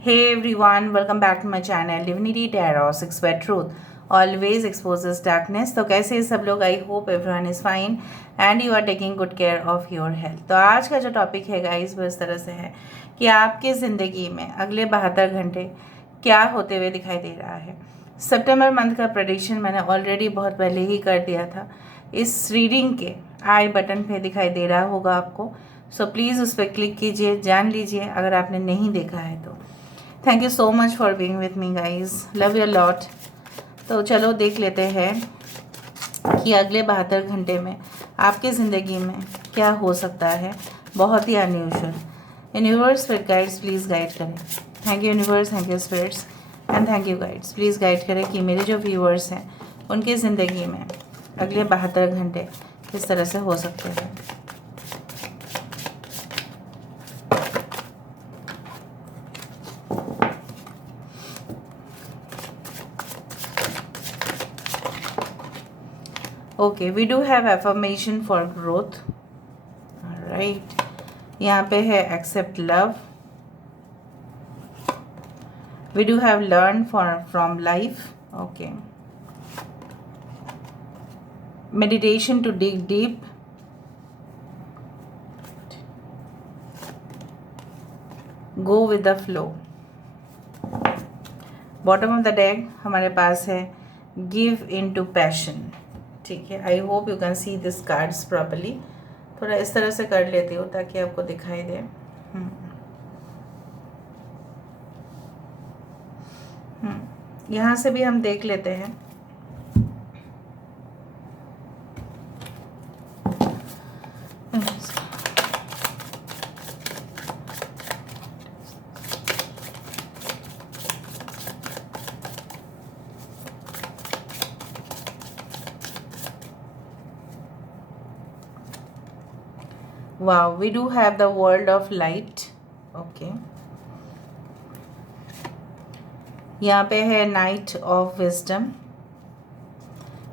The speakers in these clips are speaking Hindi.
Hey everyone, welcome back to my channel Divinity Tarot 6 Wet Truth always exposes darkness। तो कैसे हैं सब लोग? I hope everyone is fine and you are taking good care of your health. तो आज का जो टॉपिक है गाइस वो इस तरह से है कि आपकी ज़िंदगी में अगले 72 घंटे क्या होते हुए दिखाई दे रहा है। सितंबर मंथ का प्रेडिक्शन मैंने ऑलरेडी बहुत पहले ही कर दिया था, इस रीडिंग के आई बटन पे दिखाई दे रहा होगा आपको। सो प्लीज़ उस पर क्लिक कीजिए, जान लीजिए अगर आपने नहीं देखा है तो। Thank you so much for being with me guys, love you lot. तो चलो देख लेते हैं कि अगले 72 घंटे में आपकी ज़िंदगी में क्या हो सकता है बहुत ही unusual. Universe spirit guides please guide करें। Thank you universe, thank you spirits and thank you guides. Please guide करें कि मेरे जो व्यूअर्स हैं उनकी ज़िंदगी में अगले 72 घंटे किस तरह से हो सकते हैं। Okay, we do have affirmation for growth. Right, यहाँ पे है accept love. We do have learn from life. Okay, meditation to dig deep, go with the flow। Bottom of the deck हमारे पास है गिव इन टू पैशन। ठीक है, I hope you can see this cards properly. थोड़ा इस तरह से कर लेती हूँ ताकि आपको दिखाई दे। यहाँ से भी हम देख लेते हैं। Wow, we do have the world of light। Okay, यहाँ पे है knight of wisdom.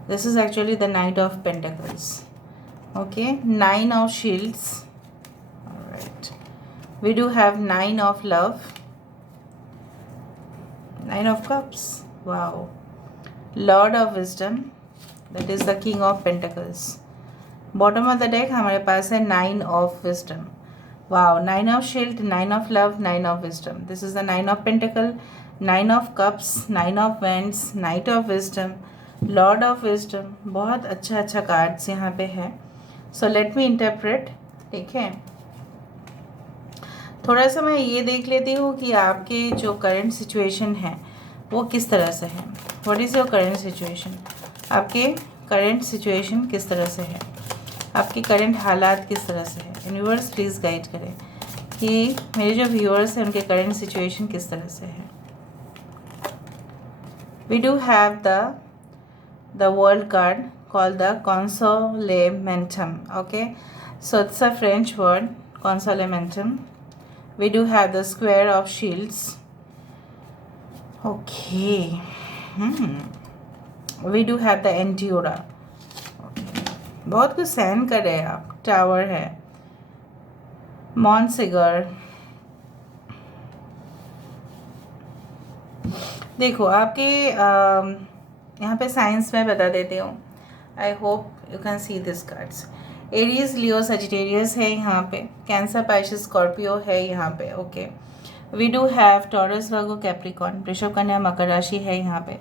This is actually the knight of pentacles. Okay, nine of shields. Alright, we do have nine of love, nine of cups. Wow, lord of wisdom, that is the king of pentacles. Bottom of the deck हमारे पास है nine of wisdom. Wow, nine of shield, nine of love, nine of wisdom. This is the nine of pentacle, nine of cups, nine of vents, night of wisdom, Lord of wisdom. बहुत अच्छा कार्ड्स यहाँ पे है। So let me interpret. ठीक है, थोड़ा सा मैं ये देख लेती हूँ कि आपके जो करंट सिचुएशन है वो किस तरह से है। What is your current situation? आपके करंट सिचुएशन किस तरह से है, आपके करंट हालात किस तरह से है। यूनिवर्स प्लीज़ गाइड करें कि मेरे जो व्यूअर्स हैं उनके करंट सिचुएशन किस तरह से है। We do have the world card called the consolamentum। Okay, so it's a French word, consolamentum। we do have the square of shields। okay, we do have the endura। बहुत कुछ सहन कर रहे हैं आप। टावर है, मॉन्सिगर। देखो आपके यहाँ पे साइंस में बता देती हूँ। I hope you can see this cards. Aries, Leo, Sagittarius है यहाँ पे। कैंसर, पाइसेस, स्कॉर्पियो है यहाँ पे। Okay, we do have Taurus, Virgo, Capricorn, Vrishabh, Kanya, मकर राशि है यहाँ पे।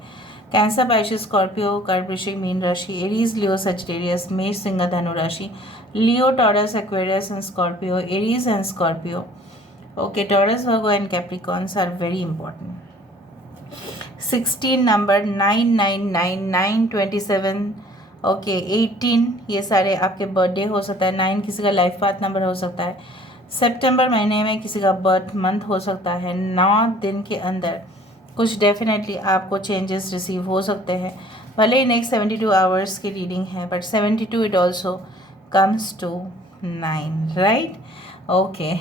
कैंसर, पाइसेस, स्कॉर्पियो, कर्क, वृश्चिक, मीन राशि। एरीज, लियो, सजिटेरियस, मेष, सिंह, धनु राशि। Leo, Taurus, Aquarius and Scorpio, Aries and Scorpio. Okay, Taurus, Virgo and Capricorns are very important. 16 number, 999, 927, okay, 18, ये सारे आपके बर्थडे हो सकता है। 9 किसी का लाइफ पाथ नंबर हो सकता है। सितंबर महीने में किसी का बर्थ मंथ हो सकता है। 9 दिन के अंदर कुछ डेफिनेटली आपको चेंजेस रिसीव हो सकते हैं। भले ही नेक्स्ट 72 आवर्स की रीडिंग है, but 72 it also comes to 9, right? Okay,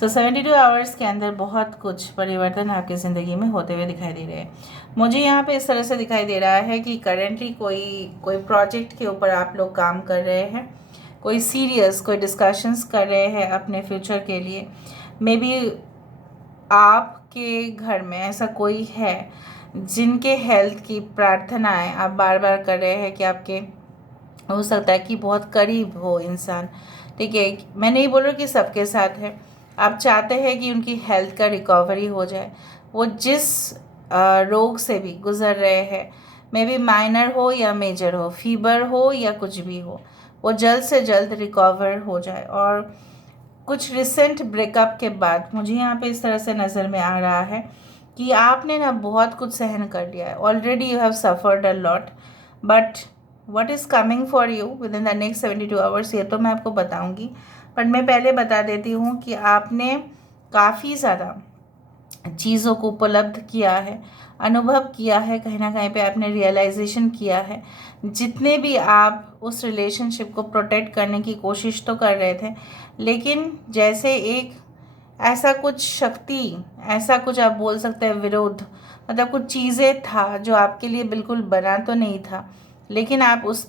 so 72 hours के अंदर बहुत कुछ परिवर्तन आपकी ज़िंदगी में होते हुए दिखाई दे रहे हैं। मुझे यहाँ पे इस तरह से दिखाई दे रहा है कि करेंटली कोई प्रोजेक्ट के ऊपर आप लोग काम कर रहे हैं, कोई सीरियस कोई डिस्कशंस कर रहे हैं अपने फ्यूचर के लिए। मे बी आपके घर में ऐसा कोई है जिनके हेल्थ की प्रार्थनाएं आप बार बार कर रहे हैं कि आपके हो सकता है कि बहुत करीब हो इंसान, ठीक है। मैं नहीं बोल रही कि सबके साथ है। आप चाहते हैं कि उनकी हेल्थ का रिकवरी हो जाए, वो जिस रोग से भी गुजर रहे हैं, मे बी माइनर हो या मेजर हो, फीवर हो या कुछ भी हो, वो जल्द से जल्द रिकवर हो जाए। और कुछ रिसेंट ब्रेकअप के बाद मुझे यहाँ पे इस तरह से नज़र में आ रहा है कि आपने ना बहुत कुछ सहन कर लिया है, already you have suffered a lot, but what is coming for you with in the next 72 hours ये तो मैं आपको बताऊंगी। पर मैं पहले बता देती हूँ कि आपने काफ़ी ज़्यादा चीज़ों को उपलब्ध किया है, अनुभव किया है, कहीं ना कहीं पे आपने रियलाइजेशन किया है। जितने भी आप उस रिलेशनशिप को प्रोटेक्ट करने की कोशिश तो कर रहे थे, लेकिन जैसे एक ऐसा कुछ शक्ति, ऐसा कुछ आप बोल सकते हैं विरोध, मतलब कुछ चीज़ें था जो आपके लिए बिल्कुल बना तो नहीं था, लेकिन आप उस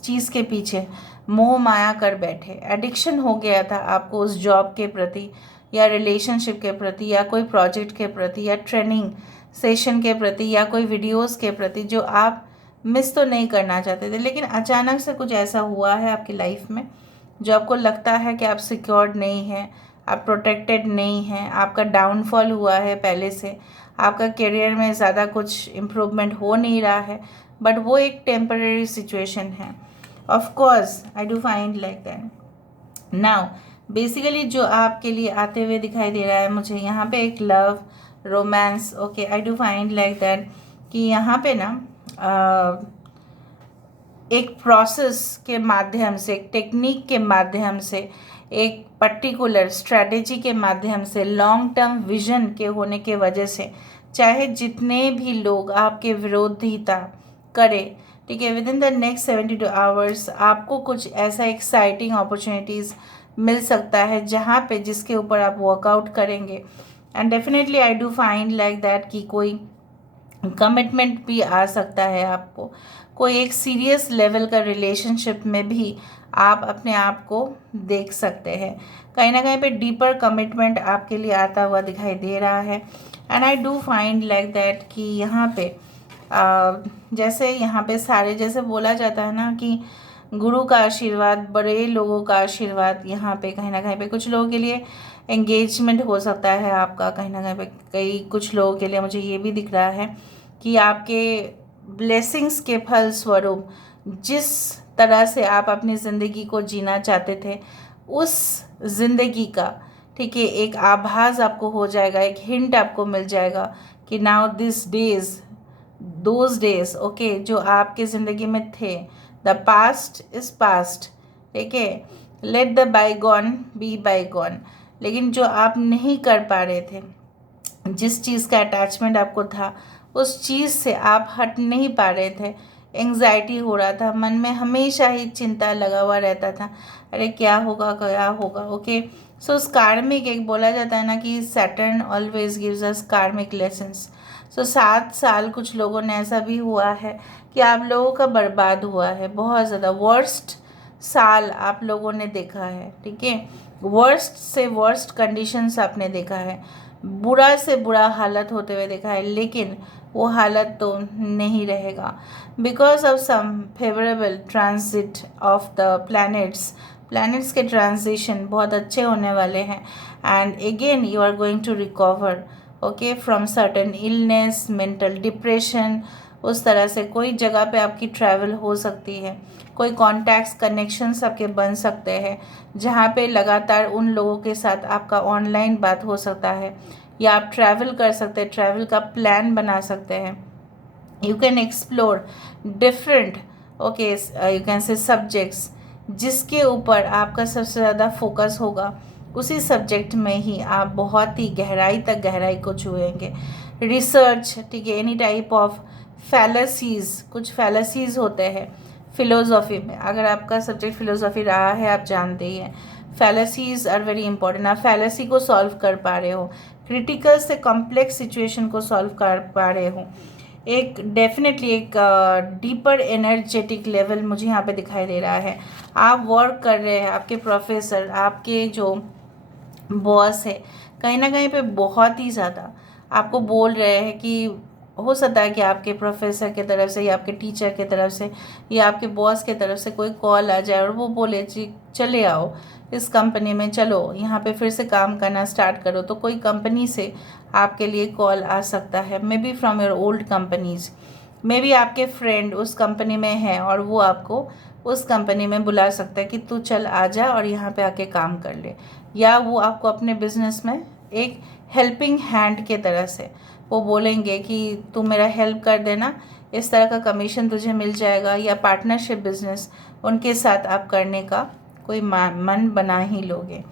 चीज़ के पीछे मोह माया कर बैठे। एडिक्शन हो गया था आपको उस जॉब के प्रति या रिलेशनशिप के प्रति या कोई प्रोजेक्ट के प्रति या ट्रेनिंग सेशन के प्रति या कोई वीडियोस के प्रति जो आप मिस तो नहीं करना चाहते थे, लेकिन अचानक से कुछ ऐसा हुआ है आपकी लाइफ में जो आपको लगता है कि आप सिक्योर्ड नहीं हैं, आप प्रोटेक्टेड नहीं हैं, आपका डाउनफॉल हुआ है पहले से, आपका करियर में ज़्यादा कुछ इम्प्रूवमेंट हो नहीं रहा है, बट वो एक टेम्पररी सिचुएशन है। Of course I do find like that. Now basically जो आपके लिए आते हुए दिखाई दे रहा है मुझे यहाँ पे एक love romance, okay, I do find like that कि यहाँ पे ना एक प्रोसेस के माध्यम से, एक टेक्निक के माध्यम से, एक पर्टिकुलर स्ट्रेटेजी के माध्यम से, लॉन्ग टर्म विजन के होने के वजह से, चाहे जितने भी लोग आपके विरोधिता करें, ठीक है, with in the next 72 hours आपको कुछ ऐसा एक्साइटिंग अपॉर्चुनिटीज़ मिल सकता है जहाँ पे जिसके ऊपर आप वर्कआउट करेंगे। And definitely I do find like that कि कोई कमिटमेंट भी आ सकता है आपको, कोई एक सीरियस लेवल का रिलेशनशिप में भी आप अपने आप को देख सकते हैं। कहीं ना कहीं पे डीपर कमिटमेंट आपके लिए आता हुआ दिखाई दे रहा है। And I do find like that कि यहाँ पे जैसे यहाँ पे सारे, जैसे बोला जाता है ना कि गुरु का आशीर्वाद, बड़े लोगों का आशीर्वाद, यहाँ पे कहीं ना कहीं पे कुछ लोगों के लिए एंगेजमेंट हो सकता है आपका, कहीं ना कहीं पे कई कुछ लोगों के लिए मुझे ये भी दिख रहा है कि आपके ब्लेसिंग्स के फल स्वरूप जिस तरह से आप अपनी ज़िंदगी को जीना चाहते थे उस ज़िंदगी का, ठीक है, एक आभास आपको हो जाएगा, एक हिंट आपको मिल जाएगा कि now this days, those days, okay, जो आपके ज़िंदगी में थे, द पास्ट इज़ पास्ट, ठीक है, let the bygone be bygone. लेकिन जो आप नहीं कर पा रहे थे, जिस चीज़ का अटैचमेंट आपको था, उस चीज़ से आप हट नहीं पा रहे थे, एंग्जाइटी हो रहा था, मन में हमेशा ही चिंता लगा हुआ रहता था, अरे क्या होगा क्या होगा, ओके। सो उस कार्मिक, एक बोला जाता है ना कि सैटर्न ऑलवेज गिव्स अस कार्मिक लेसन्स। सो 7 साल कुछ लोगों ने ऐसा भी हुआ है कि आप लोगों का बर्बाद हुआ है, बहुत ज़्यादा वर्स्ट साल आप लोगों ने देखा है, ठीक है, वर्स्ट से वर्स्ट कंडीशंस आपने देखा है, बुरा से बुरा हालत होते हुए देखा है, लेकिन वो हालत तो नहीं रहेगा because of some favourable transit of the planets के ट्रांजिशन बहुत अच्छे होने वाले हैं। And again you are going to recover, okay, from certain illness, mental depression, उस तरह से कोई जगह पे आपकी ट्रैवल हो सकती है, कोई कॉन्टैक्ट्स कनेक्शंस आपके बन सकते हैं जहाँ पे लगातार उन लोगों के साथ आपका ऑनलाइन बात हो सकता है, या आप ट्रैवल कर सकते हैं, ट्रैवल का प्लान बना सकते हैं। You can explore different, okay, you can say subjects जिसके ऊपर आपका सबसे ज़्यादा फोकस होगा, उसी सब्जेक्ट में ही आप बहुत ही गहराई को छुएंगे। रिसर्च, ठीक है, एनी टाइप ऑफ फैलसीज़, कुछ फैलसीज़ होते हैं फिलोसॉफी में, अगर आपका सब्जेक्ट फिलोसॉफी रहा है आप जानते ही हैं, फैलसीज़ आर वेरी इंपॉर्टेंट। आप फैलसी को सॉल्व कर पा रहे हो, क्रिटिकल से कॉम्प्लेक्स सिचुएशन को सॉल्व कर पा रहे हो, एक डेफिनेटली एक डीपर एनर्जेटिक लेवल मुझे यहाँ पे दिखाई दे रहा है। आप वर्क कर रहे हैं, आपके प्रोफेसर, आपके जो बॉस है, कहीं ना कहीं पे बहुत ही ज़्यादा आपको बोल रहे हैं कि हो सकता है कि आपके प्रोफेसर की तरफ से या आपके टीचर की तरफ से या आपके बॉस की तरफ से कोई कॉल आ जाए और वो बोले जी चले आओ इस कंपनी में, चलो यहाँ पे फिर से काम करना स्टार्ट करो। तो कोई कंपनी से आपके लिए कॉल आ सकता है, may be from your old companies, may be आपके फ्रेंड उस कंपनी में है और वो आपको उस कंपनी में बुला सकता है कि तू चल आ जा और यहाँ पे आके काम कर ले, या वो आपको अपने बिजनेस में एक हेल्पिंग हैंड के तरह से वो बोलेंगे कि तू मेरा हेल्प कर देना, इस तरह का कमीशन तुझे मिल जाएगा, या पार्टनरशिप बिजनेस उनके साथ आप करने का कोई मन बना ही लोगे।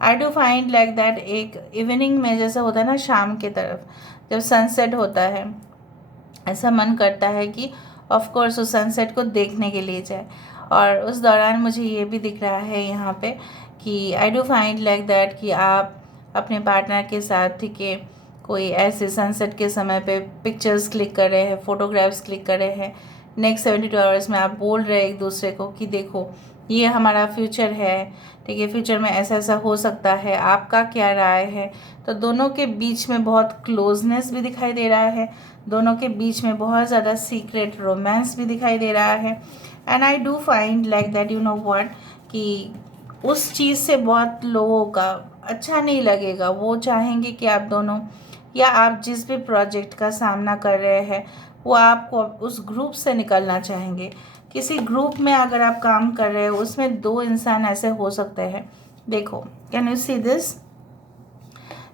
आई डू फाइंड लाइक दैट एक इवनिंग में जैसा होता है ना, शाम के तरफ जब सनसेट होता है, ऐसा मन करता है कि ऑफ कोर्स उस सनसेट को देखने के लिए जाए। और उस दौरान मुझे ये भी दिख रहा है यहाँ पे कि आई डू फाइंड लाइक दैट कि आप अपने पार्टनर के साथ ठीक है कोई ऐसे सनसेट के समय पे पिक्चर्स क्लिक कर रहे हैं, फ़ोटोग्राफ्स क्लिक कर रहे हैं। नेक्स्ट 72 आवर्स में आप बोल रहे हैं एक दूसरे को कि देखो ये हमारा फ्यूचर है, ठीक है, फ्यूचर में ऐसा ऐसा हो सकता है, आपका क्या राय है। तो दोनों के बीच में बहुत क्लोजनेस भी दिखाई दे रहा है, दोनों के बीच में बहुत ज़्यादा सीक्रेट रोमांस भी दिखाई दे रहा है। And I do find like that you know what कि उस चीज़ से बहुत लोगों का अच्छा नहीं लगेगा। वो चाहेंगे कि आप दोनों या आप जिस भी प्रोजेक्ट का सामना कर रहे हैं वो आपको उस ग्रुप से निकलना चाहेंगे। किसी ग्रुप में अगर आप काम कर रहे हो उसमें दो इंसान ऐसे हो सकते हैं, देखो can you see this,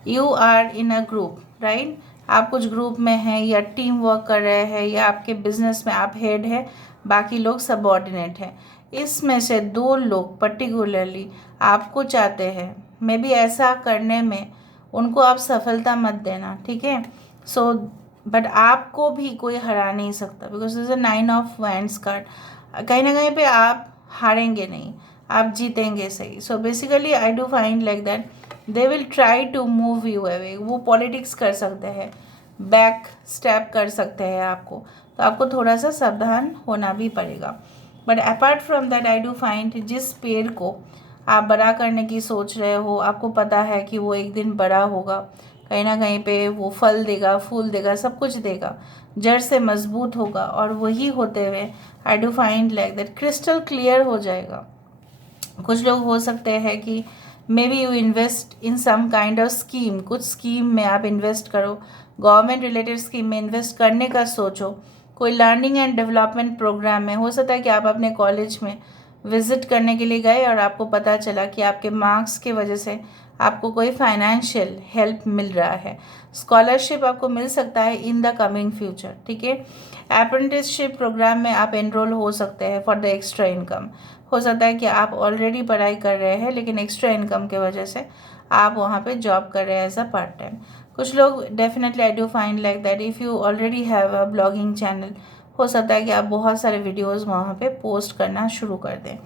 you are in a group right, आप कुछ ग्रुप में हैं या टीम वर्क कर रहे हैं या आपके बिजनेस में आप हेड है, बाकी लोग सबऑर्डिनेट हैं। इसमें से दो लोग पर्टिकुलरली आपको चाहते हैं, मे बी ऐसा करने में उनको आप सफलता मत देना, ठीक है। सो बट आपको भी कोई हरा नहीं सकता because is a 9 of wands card. कहीं ना कहीं पे आप हारेंगे नहीं, आप जीतेंगे सही। So basically I do find like that they will try to move you away. वो पॉलिटिक्स कर सकते हैं, बैक स्टेप कर सकते हैं आपको, तो आपको थोड़ा सा सावधान होना भी पड़ेगा। But apart from that I do find जिस पेड़ को आप बड़ा करने की सोच रहे हो, आपको पता है कि वो एक दिन बड़ा होगा, कहीं ना कहीं पे वो फल देगा, फूल देगा, सब कुछ देगा, जड़ से मजबूत होगा, और वही होते हुए I do find like that crystal clear हो जाएगा। कुछ लोग हो सकते हैं कि maybe you invest in some kind of scheme, कुछ स्कीम में आप इन्वेस्ट करो, गवर्नमेंट रिलेटेड स्कीम में इन्वेस्ट करने का सोचो, कोई लर्निंग एंड डेवलपमेंट प्रोग्राम में। हो सकता है कि आप अपने कॉलेज में विजिट करने के लिए गए और आपको पता चला कि आपके मार्क्स की वजह से आपको कोई फाइनेंशियल हेल्प मिल रहा है, स्कॉलरशिप आपको मिल सकता है इन द कमिंग फ्यूचर, ठीक है। अप्रेंटिसशिप प्रोग्राम में आप एनरोल हो सकते हैं फॉर द एक्स्ट्रा इनकम। हो सकता है कि आप ऑलरेडी पढ़ाई कर रहे हैं लेकिन एक्स्ट्रा इनकम की वजह से आप वहाँ पे जॉब कर रहे हैं एज अ पार्ट टाइम। कुछ लोग definitely I do find like that if you already have a blogging channel, हो सकता है कि आप बहुत सारे वीडियोज़ वहाँ पे पोस्ट करना शुरू कर दें।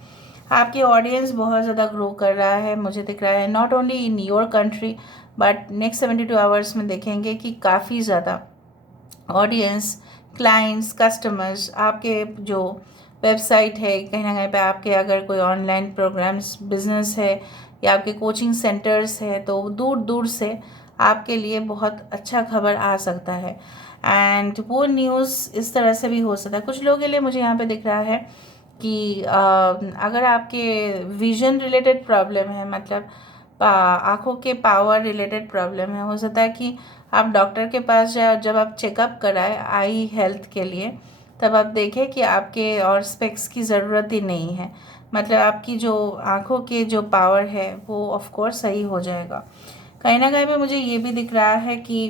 आपकी ऑडियंस बहुत ज़्यादा ग्रो कर रहा है, मुझे दिख रहा है, not only in your country but next 72 hours में देखेंगे कि काफ़ी ज़्यादा ऑडियंस, क्लाइंट्स, कस्टमर्स आपके जो वेबसाइट है, कहीं ना कहीं पे आपके अगर कोई ऑनलाइन प्रोग्राम्स बिजनेस है या आपके कोचिंग सेंटर्स है, तो दूर दूर से आपके लिए बहुत अच्छा खबर आ सकता है। एंड वो न्यूज़ इस तरह से भी हो सकता है। कुछ लोगों के लिए मुझे यहाँ पे दिख रहा है कि अगर आपके विजन रिलेटेड प्रॉब्लम है, मतलब आँखों के पावर रिलेटेड प्रॉब्लम है, हो सकता है कि आप डॉक्टर के पास जाए और जब आप चेकअप कराए आई हेल्थ के लिए, तब आप देखें कि आपके और स्पेक्स की ज़रूरत ही नहीं है, मतलब आपकी जो आँखों के जो पावर है वो ऑफ कोर्स सही हो जाएगा। कहीं ना कहीं पे मुझे ये भी दिख रहा है कि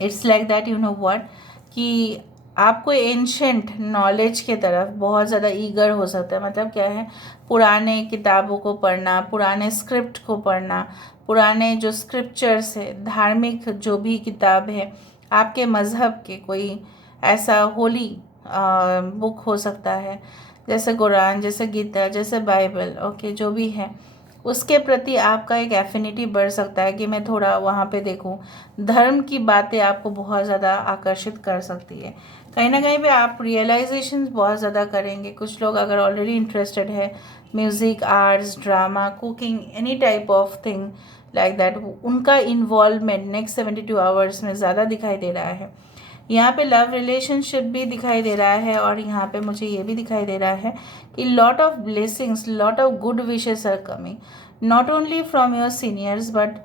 it's like that you know what कि आपको एंशेंट नॉलेज के तरफ बहुत ज़्यादा ईगर हो सकता है। मतलब क्या है, पुराने किताबों को पढ़ना, पुराने स्क्रिप्ट को पढ़ना, पुराने जो स्क्रिप्चर्स है, धार्मिक जो भी किताब है आपके मज़हब के, कोई ऐसा होली बुक हो सकता है जैसे कुरान, जैसे गीता, जैसे बाइबल, ओके, जो भी है उसके प्रति आपका एक एफिनिटी बढ़ सकता है कि मैं थोड़ा वहाँ पे देखूँ। धर्म की बातें आपको बहुत ज़्यादा आकर्षित कर सकती है। कहीं ना कहीं पे आप रियलाइजेशन बहुत ज़्यादा करेंगे। कुछ लोग अगर ऑलरेडी इंटरेस्टेड है music, arts, drama, cooking, any type of thing like that उनका इन्वॉल्वमेंट नेक्स्ट 72 आवर्स में ज़्यादा दिखाई दे रहा है। यहाँ पे लव रिलेशनशिप भी दिखाई दे रहा है और यहाँ पे मुझे ये भी दिखाई दे रहा है कि lot of blessings, lot of good wishes are coming, not only from your seniors but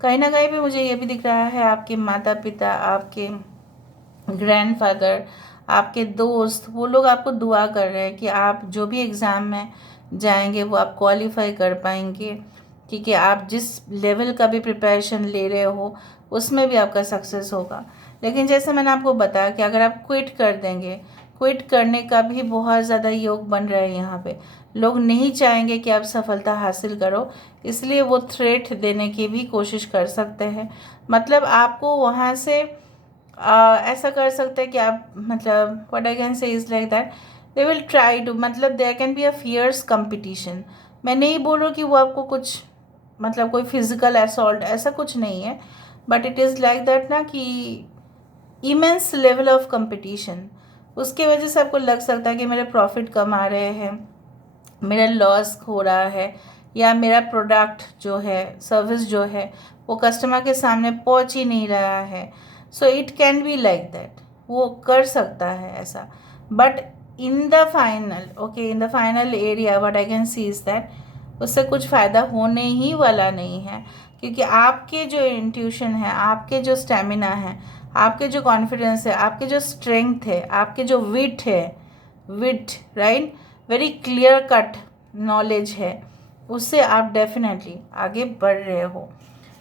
कहीं ना कहीं पे मुझे ये भी दिख रहा है आपके माता पिता, आपके ग्रैंडफादर, आपके दोस्त, वो लोग आपको दुआ कर रहे हैं कि आप जो भी एग्ज़ाम में जाएंगे वो आप क्वालिफाई कर पाएंगे, क्योंकि आप जिस लेवल का भी प्रिपरेशन ले रहे हो उसमें भी आपका सक्सेस होगा। लेकिन जैसे मैंने आपको बताया कि अगर आप क्विट कर देंगे, क्विट करने का भी बहुत ज़्यादा योग बन रहा है यहाँ पे। लोग नहीं चाहेंगे कि आप सफलता हासिल करो, इसलिए वो थ्रेट देने की भी कोशिश कर सकते हैं। मतलब आपको वहाँ से ऐसा कर सकते हैं कि आप, मतलब what I can say is like that they will try to, मतलब there can be a fierce competition. मैं नहीं बोल रहा कि वो आपको कुछ, मतलब कोई फिजिकल असॉल्ट ऐसा कुछ नहीं है, but it is like that ना कि इमेंस लेवल ऑफ कंपटीशन, उसके वजह से आपको लग सकता है कि मेरे प्रॉफिट कम आ रहे हैं, मेरा लॉस हो रहा है, या मेरा प्रोडक्ट जो है, सर्विस जो है वो कस्टमर के सामने पहुंच ही नहीं रहा है। So it can be like that, वो कर सकता है ऐसा। But in the final, okay, in the final area what I can C is that उससे कुछ फ़ायदा होने ही वाला नहीं है, क्योंकि आपके जो इंट्यूशन है, आपके जो स्टेमिना है, आपके जो कॉन्फिडेंस है, आपके जो स्ट्रेंथ है, आपके जो विट है, wit right, very clear cut knowledge है, उससे आप डेफिनेटली आगे बढ़ रहे हो।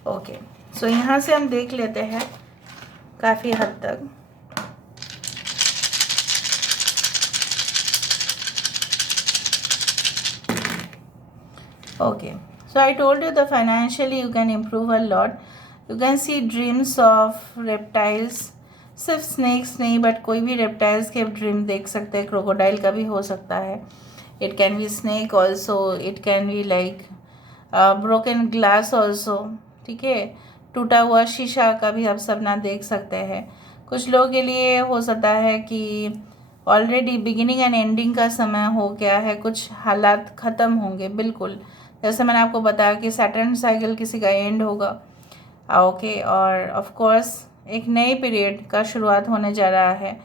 ओके, सो यहाँ से हम देख लेते हैं काफ़ी हद तक। Okay, so I told you that financially you can improve a lot. You can see dreams of reptiles, सिर्फ स्नेक्स नहीं बट कोई भी रेप्टाइल्स के ड्रीम देख सकते हैं। क्रोकोडाइल का भी हो सकता है, it can be snake also, it can be like broken glass also, ठीक है, टूटा हुआ शीशा का भी आप सपना देख सकते हैं। कुछ लोगों के लिए हो सकता है कि ऑलरेडी बिगिनिंग एंड एंडिंग का समय हो गया है, कुछ हालात ख़त्म होंगे बिल्कुल। जैसे मैंने आपको बताया कि सैटर्न साइकिल किसी का एंड होगा, ओके, और ऑफ कोर्स एक नए पीरियड का शुरुआत होने जा रहा है।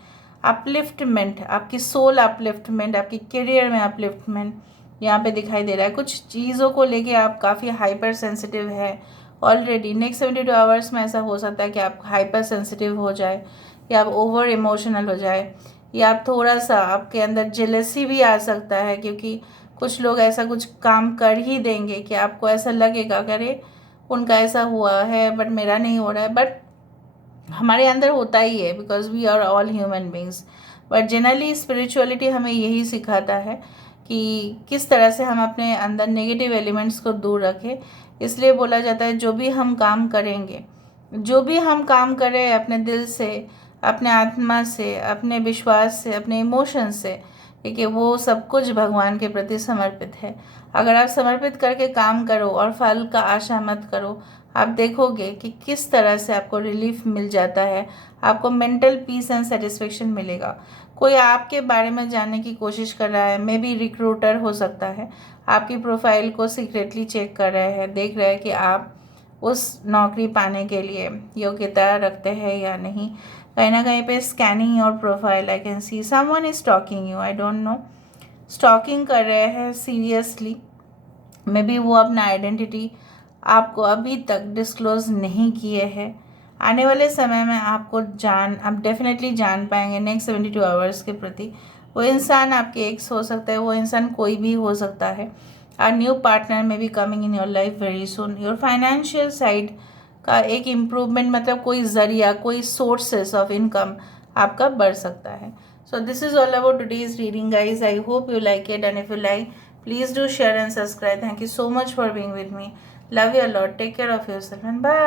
अपलिफ्टमेंट, आपकी सोल अपलिफ्टमेंट, आपकी करियर में अपलिफ्टमेंट यहाँ पे दिखाई दे रहा है। कुछ चीज़ों को लेके आप काफ़ी हाइपर सेंसिटिव है ऑलरेडी। नेक्स्ट 72 आवर्स में ऐसा हो सकता है कि आप हाइपर सेंसिटिव हो जाए, या आप ओवर इमोशनल हो जाए, या आप थोड़ा सा, आपके अंदर जेलसी भी आ सकता है, क्योंकि कुछ लोग ऐसा कुछ काम कर ही देंगे कि आपको ऐसा लगेगा कि अरे उनका ऐसा हुआ है बट मेरा नहीं हो रहा है। बट हमारे अंदर होता ही है, because we are all human beings. But generally spirituality हमें यही सिखाता है कि किस तरह से हम अपने अंदर नेगेटिव एलिमेंट्स को दूर रखें। इसलिए बोला जाता है जो भी हम काम करेंगे, जो भी हम काम करें अपने दिल से, अपने आत्मा से, अपने विश्वास से, अपने इमोशन से, देखिए वो सब कुछ भगवान के प्रति समर्पित है। अगर आप समर्पित करके काम करो और फल का आशा मत करो, आप देखोगे कि किस तरह से आपको रिलीफ मिल जाता है, आपको मेंटल पीस एंड सेटिस्फेक्शन मिलेगा। कोई आपके बारे में जानने की कोशिश कर रहा है, मे बी रिक्रूटर हो सकता है, आपकी प्रोफाइल को सीक्रेटली चेक कर रहे हैं, देख रहे हैं कि आप उस नौकरी पाने के लिए योग्यता रखते हैं या नहीं। कहीं ना कहीं पे scanning your profile, I can see someone is stalking you, I don't know, stalking कर रहे हैं सीरियसली। मे बी वो अपना आइडेंटिटी आपको अभी तक डिस्क्लोज नहीं किए हैं। आने वाले समय में आपको आप डेफिनेटली जान पाएंगे नेक्स्ट 72 आवर्स के प्रति। वो इंसान आपके एक्स हो सकता है, वो इंसान कोई भी हो सकता है। आ न्यू पार्टनर में be coming in your life very soon. Your financial side का एक इम्प्रूवमेंट, मतलब कोई ज़रिया, कोई सोर्सेस ऑफ इनकम आपका बढ़ सकता है। So this is all about today's reading guys. I hope you like it, and if you like, please do share and subscribe. Thank you so much for being with me. Love you a lot. Take care of yourself and bye.